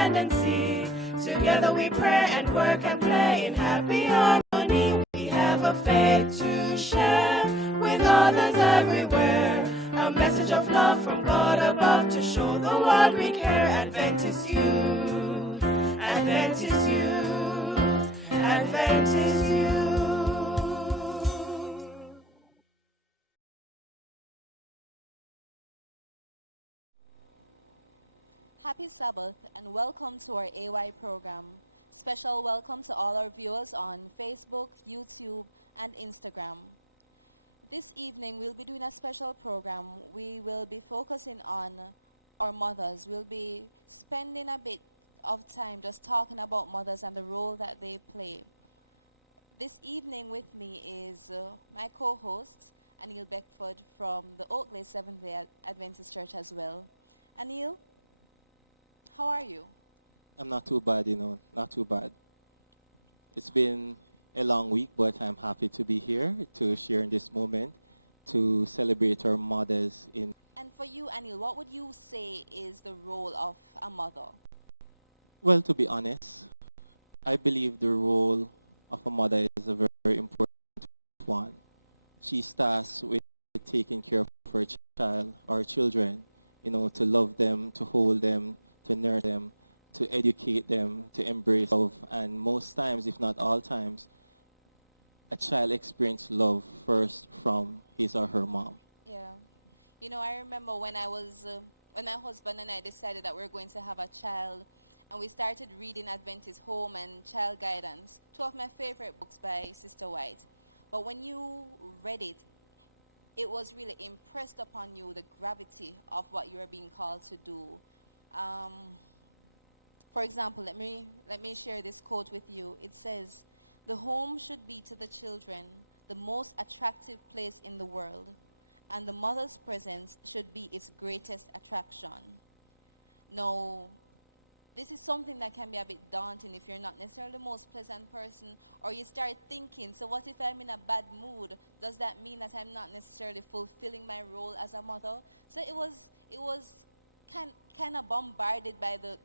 stand and see. Together we pray and work and play in happy harmony. We have a faith to share with others everywhere. A message of love from God above to show the world we care. Adventist youth, Adventist youth, Adventist youth. Happy Sabbath and welcome to our AY program. Special welcome to all our viewers on Facebook, YouTube, and Instagram. This evening we'll be doing a special program. We will be focusing on our mothers. We'll be spending a bit of time just talking about mothers and the role that they play. This evening with me is my co-host, Anil Beckford from the Oakley Seventh-day Adventist Church as well. Anil, how are you? I'm not too bad, not too bad. It's been a long week, but I'm happy to be here to share in this moment to celebrate our mothers in. And for you, Anil, what would you say is the role of a mother? Well, to be honest, I believe the role of a mother is a very important one. She starts with taking care of her child or children, to love them, to hold them, to nurture them, to educate them, to embrace love. And most times, if not all times, a child experiences love first from his or her mom. Yeah. I remember when when my husband and I decided that we were going to have a child, and we started reading Adventist Home and Child Guidance, two of my favorite books by Sister White. But when you read it, it was really impressed upon you the gravity of what you are being called to do. For example, let me share this quote with you. It says, "The home should be to the children the most attractive place in the world, and the mother's presence should be its greatest attraction." Now, this is something that can be a bit daunting if you're not necessarily the most pleasant person, or you start thinking, so what if I'm in a bad mood? Does that mean that I'm not necessarily fulfilling my role as a mother? So it was kind of bombarded by the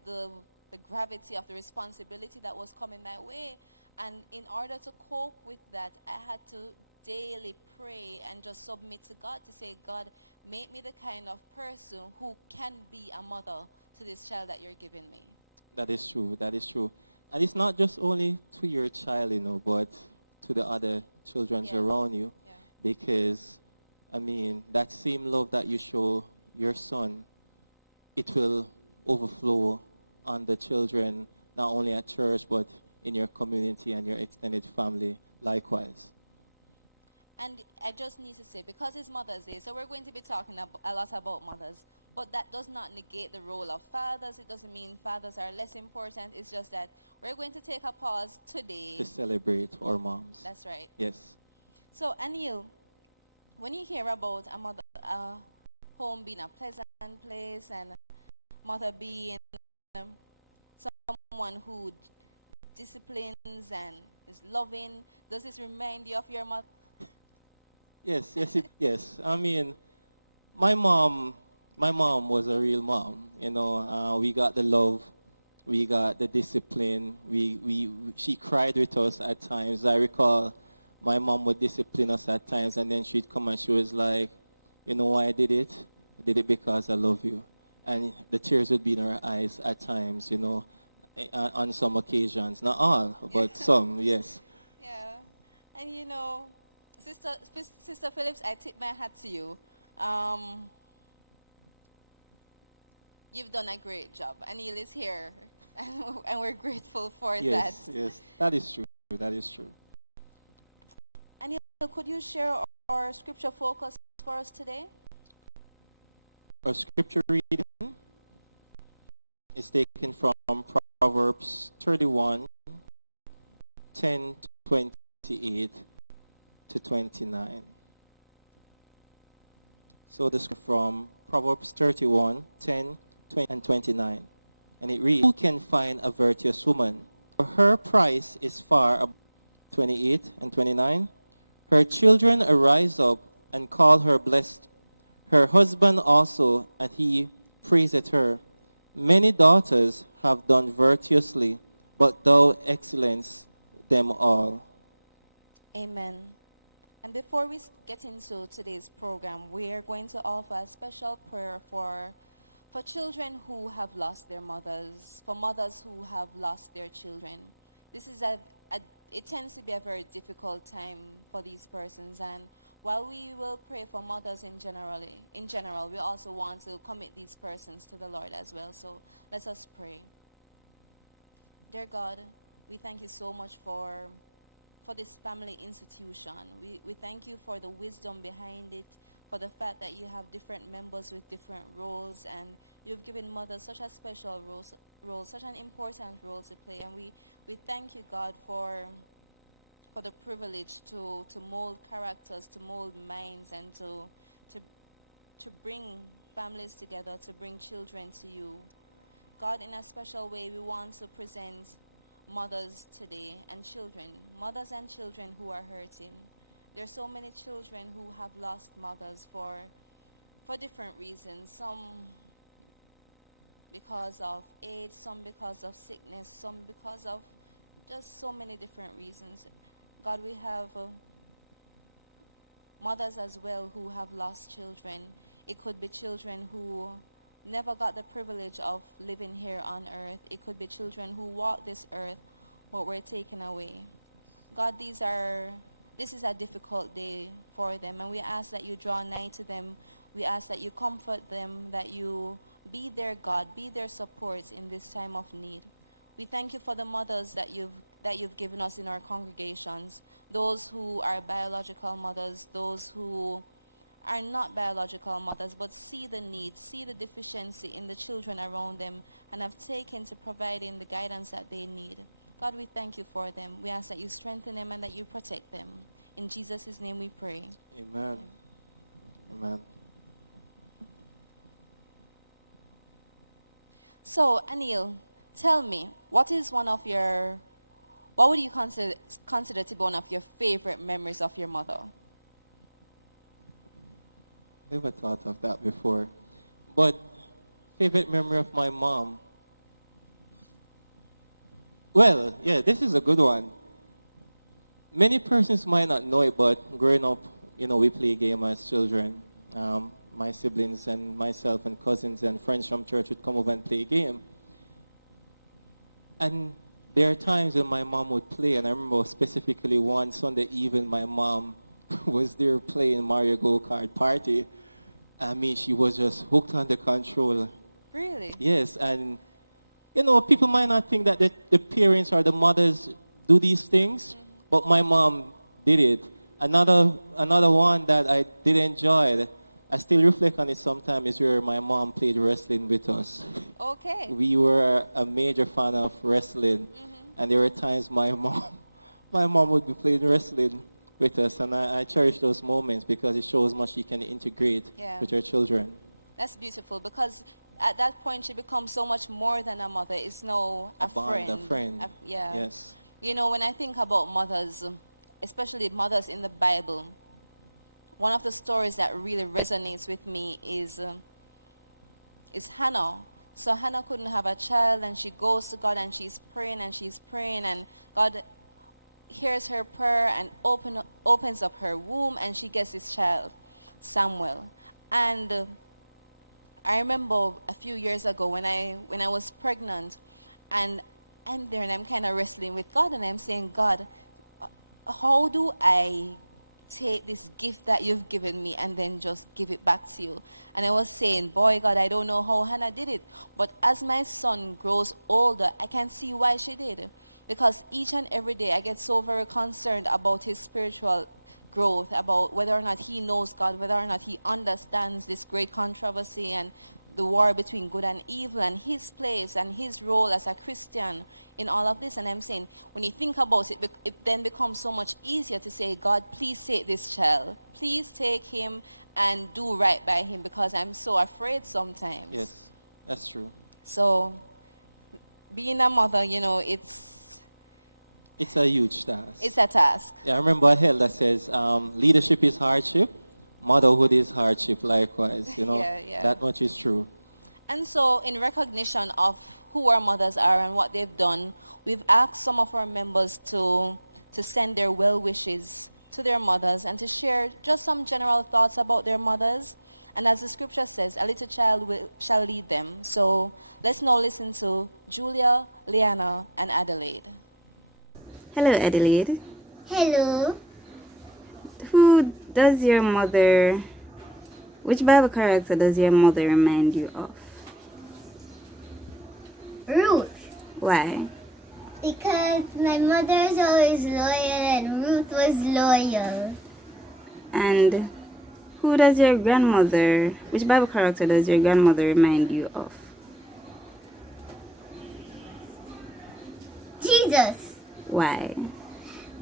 gravity of the responsibility that was coming my way. And in order to cope with that, I had to daily pray and just submit to God to say, God, make me the kind of person who can be a mother to this child that you're giving me. That is true. That is true. And it's not just only to your child, but to the other children around you. Yeah. Because, that same love that you show your son, it will overflow on the children, not only at church, but in your community and your extended family likewise. And I just need to say, because it's Mother's Day, so we're going to be talking a lot about mothers, but that does not negate the role of fathers. It doesn't mean fathers are less important. It's just that we're going to take a pause today. To celebrate our moms. That's right. Yes. So, Anil, when you hear about a home being a pleasant place and mother being someone who disciplines and is loving, does this remind you of your mother? Yes. My mom was a real mom. We got the love, we got the discipline. She cried with us at times. I recall my mom would discipline us at times, and then she'd come and she was like, "You know why I did it? I did it because I love you." And the tears would be in her eyes at times, on some occasions. Not all, but some, yes. Yeah. And Sister Phillips, I tip my hat to you. You've done a great job. Anil is here, and we're grateful for that. Yes, that is true. That is true. Anil, could you share our scripture focus for us today? Our scripture reading is taken from Proverbs 31, 10 to 28 to 29. So the scripture from Proverbs 31, 10, 20, and 29. And it reads, "Who can find a virtuous woman? For her price is far above." 28 and 29. "Her children arise up and call her blessed. Her husband also, and he praiseth her. Many daughters have done virtuously, but thou excellence them all. Amen. And before we get into today's program, we are going to offer a special prayer for children who have lost their mothers, for mothers who have lost their children. This is it tends to be a very difficult time for these persons. And while we will pray for mothers in general, we also want to commit these persons to the Lord as well. So let us pray. Dear God, we thank you so much for this family institution. We thank you for the wisdom behind it, for the fact that you have different members with different roles, and you've given mothers such a special role, such an important role to play. And we thank you, God, for the privilege to mold characters, to mold minds, and to bring families together, to bring children to you. God, in a special way, we want to present mothers today and children, mothers and children who are hurting. There are so many children who have lost mothers for different reasons, some because of age, some because of sickness, some because of just so many different reasons. God, we have mothers as well who have lost children. It could be children who never got the privilege of living here on earth. It could be children who walked this earth but were taken away. God, this is a difficult day for them, and we ask that you draw nigh to them. We ask that you comfort them, that you be their God, be their support in this time of need. We thank you for the mothers that you've given us in our congregations, those who are biological mothers, those who are not biological mothers, but see the need, see the deficiency in the children around them, and have taken to providing the guidance that they need. God, we thank you for them. We ask that you strengthen them and that you protect them. In Jesus' name we pray. Amen. Amen. So, Anil, tell me, what would you consider to be one of your favorite memories of your mother? Never thought of that before. But favorite memory of my mom. Well, yeah, this is a good one. Many persons might not know it, but growing up, we play a game as children. My siblings and myself and cousins and friends from church would come over and play a game. And there are times when my mom would play, and I remember specifically one Sunday evening my mom was there playing Mario Go-Kart Party. I mean, she was just hooked on the controller. Really? Yes, and people might not think that the parents or the mothers do these things, but my mom did it. Another one that I did enjoy, I still reflect on it sometimes, is where my mom played wrestling with us. Okay. We were a major fan of wrestling, and there were times my mom would be playing wrestling with us, and I cherish those moments because it shows much she can integrate with her children. That's beautiful, because at that point she becomes so much more than a mother. It's now a bond, friend. a friend. Yeah. Yes. When I think about mothers, especially mothers in the Bible, one of the stories that really resonates with me is Hannah. So Hannah couldn't have a child, and she goes to God and she's praying and God hears her prayer and opens up her womb, and she gets this child, Samuel. And I remember a few years ago when I was pregnant, and I'm there and I'm kind of wrestling with God, and I'm saying, God, how do I take this gift that you've given me and then just give it back to you? And I was saying, boy, God, I don't know how Hannah did it, but as my son grows older, I can see why she did. Because each and every day I get so very concerned about his spiritual growth, about whether or not he knows God, whether or not he understands this great controversy and the war between good and evil, and his place and his role as a Christian in all of this. And I'm saying, when you think about it, it then becomes so much easier to say, God, please take this child. Please take him and do right by him, because I'm so afraid sometimes. Yes, that's true. So being a mother, it's a huge task. It's a task. Yeah, I remember a hell that says leadership is hardship, motherhood is hardship likewise. Yeah. That much is true. And so in recognition of who our mothers are and what they've done, we've asked some of our members to send their well wishes to their mothers and to share just some general thoughts about their mothers. And as the scripture says, a little child shall lead them. So let's now listen to Julia, Liana, and Adelaide. Hello, Adelaide. Hello. Who does your mother, which Bible character does your mother remind you of? Ruth. Why? Because my mother is always loyal and Ruth was loyal. And who does your grandmother, which Bible character does your grandmother remind you of? Jesus. Why?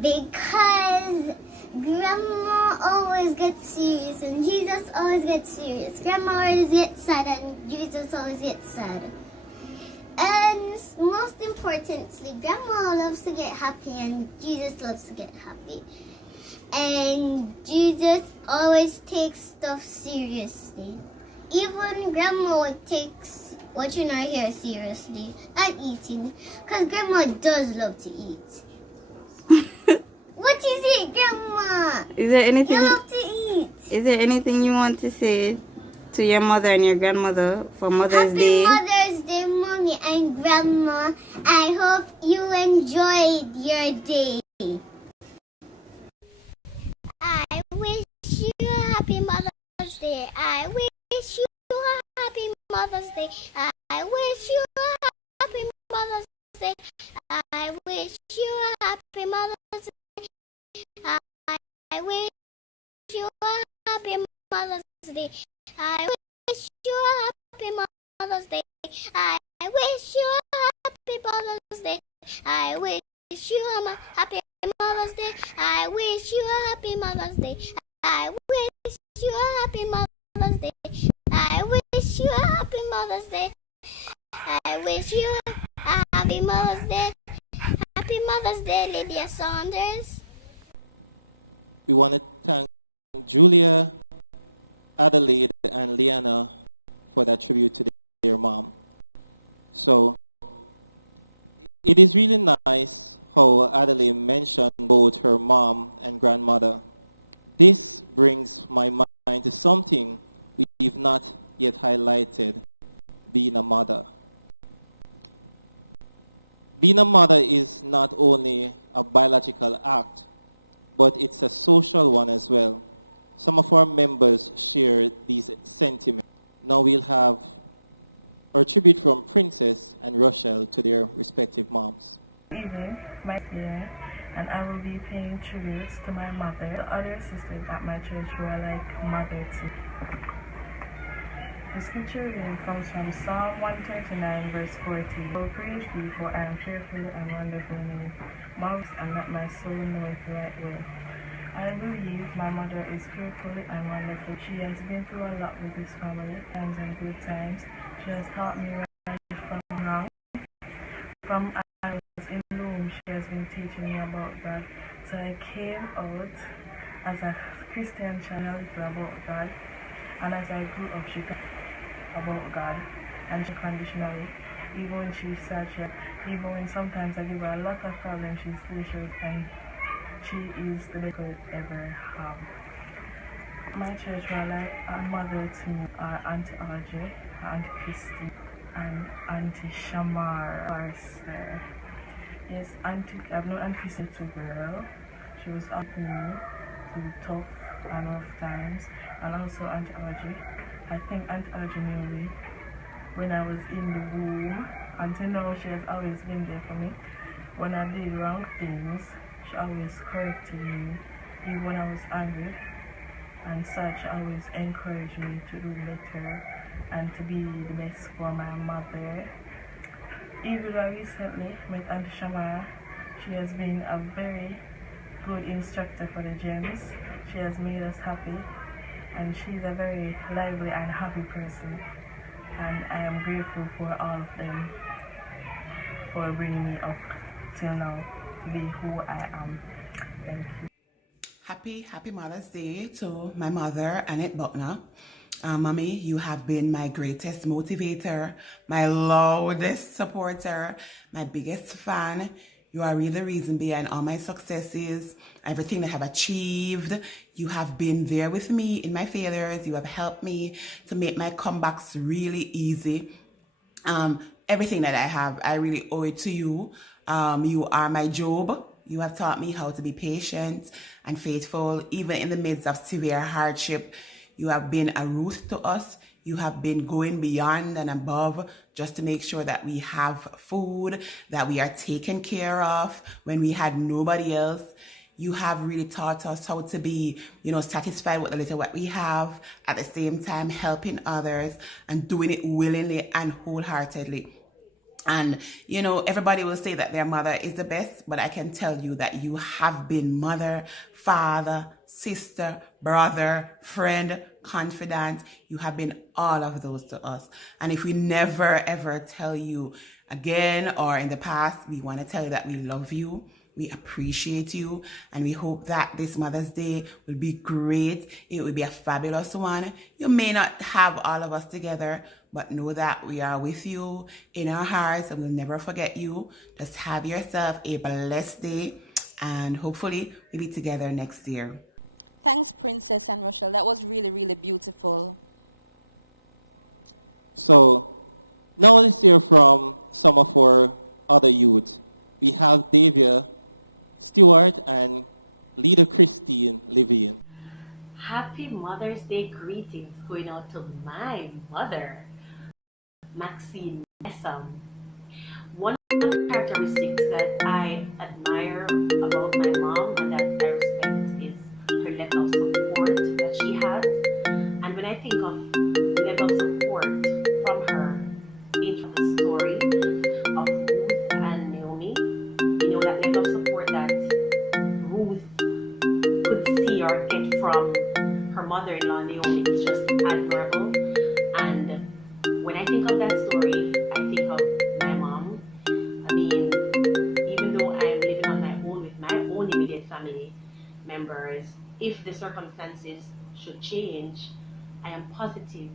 Because Grandma always gets serious and Jesus always gets serious. Grandma always gets sad and Jesus always gets sad. And most importantly, Grandma loves to get happy and Jesus loves to get happy. And Jesus always takes stuff seriously. Even Grandma takes watching her hair seriously and eating, because Grandma does love to eat. What is it, Grandma? Is there anything? You love to eat. Is there anything you want to say to your mother and your grandmother for Mother's Day? Happy Mother's Day, Mommy and Grandma. I hope you enjoyed your day. I wish you a happy Mother's Day. I wish you a happy Mother's Day. I wish you a happy Mother's Day. I wish you a happy Mother's Day. I wish you a happy Mother's Day. I wish you a happy Mother's Day. I wish you a happy Mother's Day. I wish you a happy Mother's Day. I wish you a happy Mother's Day. I wish you a happy Mother's Day. I wish you a happy Mother's Day. I wish you a happy Mother's Day. Happy Mother's Day, Lydia Saunders. We want to thank Julia, Adelaide, and Liana for that tribute to their mom. So it is really nice how Adelaide mentioned both her mom and grandmother. This brings my mind to something we've not yet highlighted, being a mother. Being a mother is not only a biological act, but it's a social one as well. Some of our members share these sentiments. Now we'll have our tribute from Princess and Rochelle to their respective moms. Good evening, my dear, and I will be paying tributes to my mother. The other sisters at my church who are like mother to me. The scripture reading comes from Psalm 139 verse 40. Oh, praise thee, for I am fearfully and wonderfully made. Marvelous, and that my soul knoweth the right way. I believe my mother is fearfully and wonderful. She has been through a lot with this family, times and good times. She has taught me right from wrong. From I was in the womb, she has been teaching me about God. So I came out as a Christian child about God. And as I grew up, she taught about God. And she conditionally, even when she's sad, even when sometimes I give her a lot of problems, she still shows, and she is the best I could ever have. My church were like a mother to me, Auntie Audrey, Auntie Christy, and Auntie Shamar. Yes, I've known Auntie Christy to girl. She was up to me through tough and rough times. And also Auntie Audrey. I think Auntie Audrey knew me when I was in the womb. Until now, she has always been there for me. When I did wrong things, she always corrected me. Even when I was angry and sad, she always encouraged me to do better and to be the best for my mother. Even I recently met Auntie Shamara. She has been a very good instructor for the gems. She has made us happy, and she's a very lively and happy person. And I am grateful for all of them for bringing me up till now to be who I am. Thank you. Happy Mother's Day to my mother, Annette Buckner. Mommy, you have been my greatest motivator, my loudest supporter, my biggest fan. You are really the reason behind all my successes, everything that I have achieved. You have been there with me in my failures. You have helped me to make my comebacks really easy. Everything that I have, I really owe it to you. You are my Job. You have taught me how to be patient and faithful, even in the midst of severe hardship. You have been a Ruth to us. You have been going beyond and above just to make sure that we have food, that we are taken care of when we had nobody else. You have really taught us how to be, satisfied with the little what we have, at the same time helping others and doing it willingly and wholeheartedly. And, everybody will say that their mother is the best, but I can tell you that you have been mother, father, sister, brother, friend, confidant. You have been all of those to us. And if we never, ever tell you again or in the past, we want to tell you that we love you. We appreciate you, and we hope that this Mother's Day will be great. It will be a fabulous one. You may not have all of us together, but know that we are with you in our hearts and we'll never forget you. Just have yourself a blessed day, and hopefully we'll be together next year. Thanks, Princess and Rochelle. That was really, really beautiful. So now let's hear from some of our other youth. We have Davia Stewart and Leader Christine Levine. Happy Mother's Day greetings going out to my mother, Maxine Nessam. One of the characteristics that I admire about my mom and that I respect is her level of support that she has. And when I think of the level of support from her, think of the story of Ruth and Naomi. That level of support that Ruth could see or get from her mother-in-law Naomi is just admirable. And when I think of that story, I think of my mom. I mean, even though I'm living on my own with my own immediate family members, if the circumstances should change, I am positive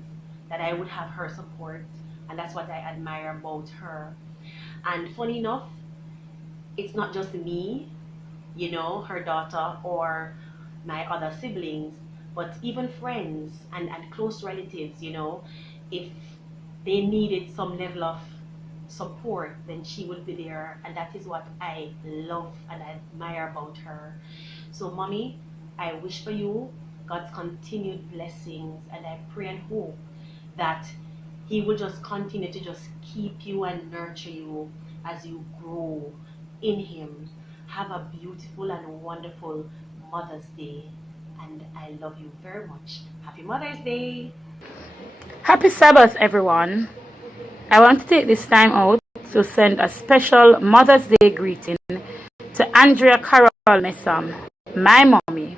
that I would have her support, and that's what I admire about her. And funny enough, it's not just me, her daughter or my other siblings, but even friends and close relatives, if they needed some level of support, then she would be there. And that is what I love and admire about her. So, Mommy, I wish for you God's continued blessings, and I pray and hope that He will just continue to just keep you and nurture you as you grow in Him. Have a beautiful and wonderful Mother's Day, and I love you very much. Happy Mother's Day. Happy Sabbath, everyone. I want to take this time out to send a special Mother's Day greeting to Andrea Carol Messam, my mommy.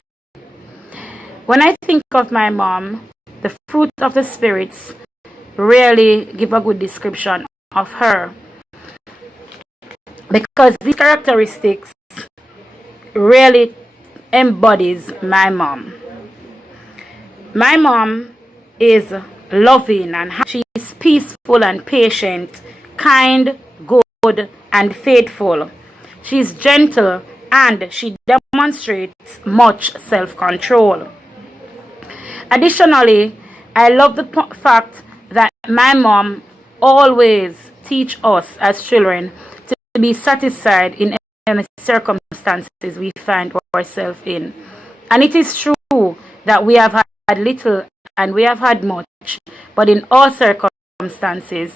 When I think of my mom, the fruit of the spirits really give a good description of her, because these characteristics really embodies my mom. My mom is loving and she is peaceful and patient, kind, good, and faithful. She is gentle and she demonstrates much self-control. Additionally, I love the fact that my mom always teach us as children to be satisfied in any circumstances we find ourselves in. And it is true that we have had little and we have had much, but in all circumstances,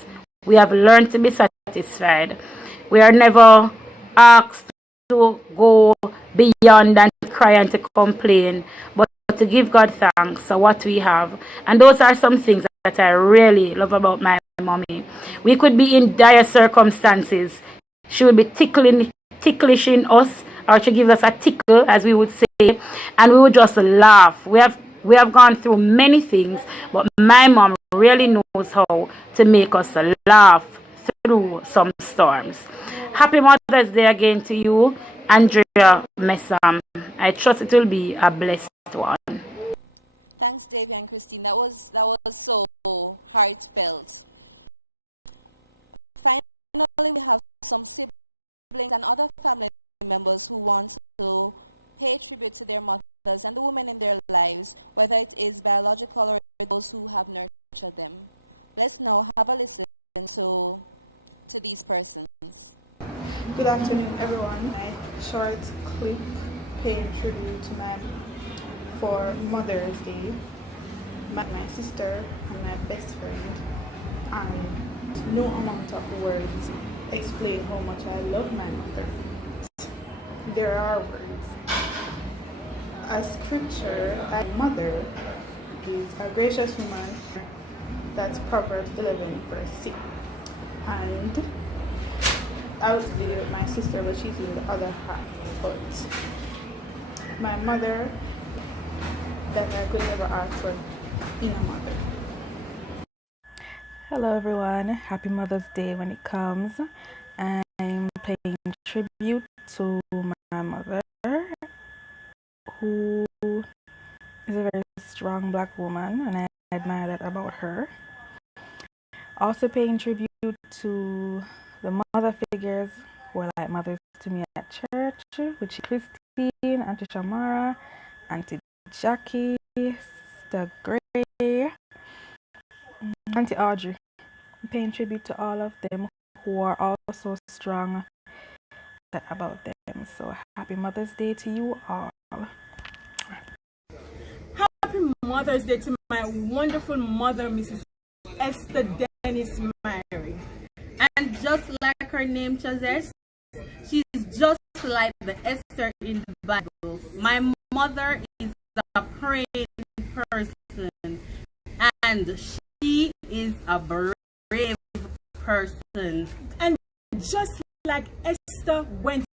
we have learned to be satisfied. We are never asked to go beyond and cry and to complain, but to give God thanks for what we have. And those are some things that I really love about my mommy. We could be in dire circumstances. She would be ticklishing us, or she gives us a tickle, as we would say, and we would just laugh. We have gone through many things, but my mom really knows how to make us laugh through some storms. Happy Mother's Day again to you, Andrea Messam. I trust it will be a blessed one. Thanks, Davy and Christine. That was so heartfelt. Finally, we have some siblings and other family members who want to pay tribute to their mothers and the women in their lives, whether it is biological or those who have nurtured them. Let's now have a listen to these persons. Good afternoon, everyone. A short clip paying tribute to my for Mother's Day. My sister and my best friend. And no amount of words explain how much I love my mother. There are words. As scripture, my mother is a gracious woman. That's Proverbs 11, verse 6. And I was video with my sister, but she's in the other half. But my mother, that I could never ask for in a mother. Hello everyone, happy Mother's Day when it comes. I'm paying tribute to my mother, who is a very strong black woman, and I admire that about her. Also paying tribute to the mother figures who are like mothers to me at church, which is Christine, Auntie Shamara, Auntie Jackie, Sister Gray, Auntie Audrey. I'm paying tribute to all of them who are also strong about them. So happy Mother's Day to you all. Happy Mother's Day to my wonderful mother, Mrs. Esther Dennis Myrie. And just like her name suggests, she's just like the Esther in the Bible. My mother is a praying person, and she is a brave person. And just like Esther went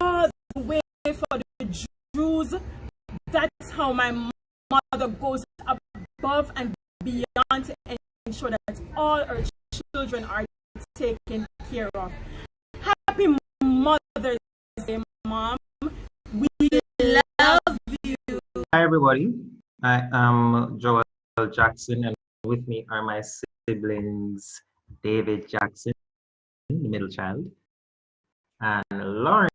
all the way for the Jews, that's how my mother goes above and beyond to ensure that all her children are taken care of. Happy Mother's Day, Mom. We love you. Hi, everybody. I am Joel Jackson, and with me are my siblings, David Jackson, the middle child, and Lauren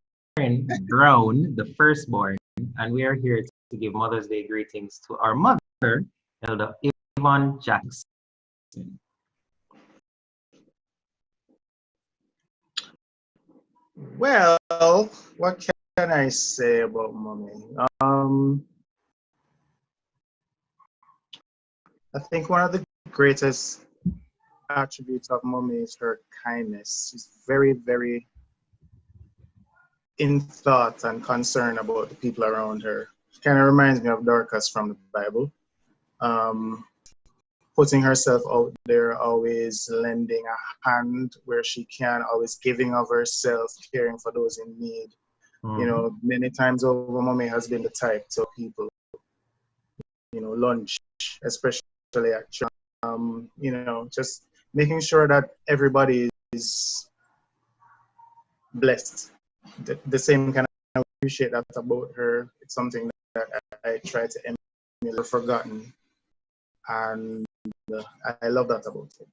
Brown, the firstborn. And we are here to give Mother's Day greetings to our mother, Elder Yvonne Jackson. Well, what can I say about mommy? I think one of the greatest attributes of mommy is her kindness. She's very, very in thought and concerned about the people around her. She kind of reminds me of Dorcas from the Bible. Putting herself out there, always lending a hand where she can, always giving of herself, caring for those in need. You know, many times over, mommy has been the type to people, you know, lunch, especially at church, you know, just making sure that everybody is blessed. The same kind of appreciate that about her. It's something that I try to emulate, forgotten, and I love that about it.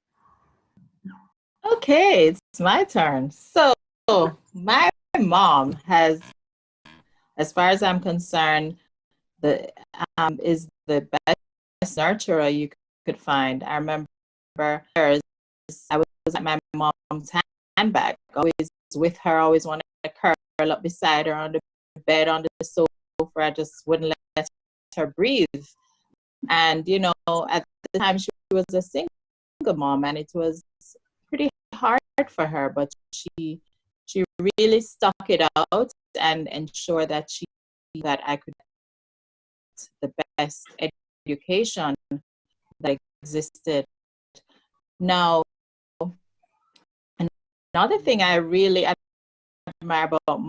Okay, it's my turn. So my mom has, as far as I'm concerned, is the best nurturer you could find. I remember hers. I was at my mom's handbag, always with her, always wanted to curl up beside her on the bed, on the sofa. I just wouldn't let her breathe. And, you know, at the time she was a single mom, and it was pretty hard for her, but she really stuck it out and ensured that I could get the best education that existed. Now, another thing I really admire about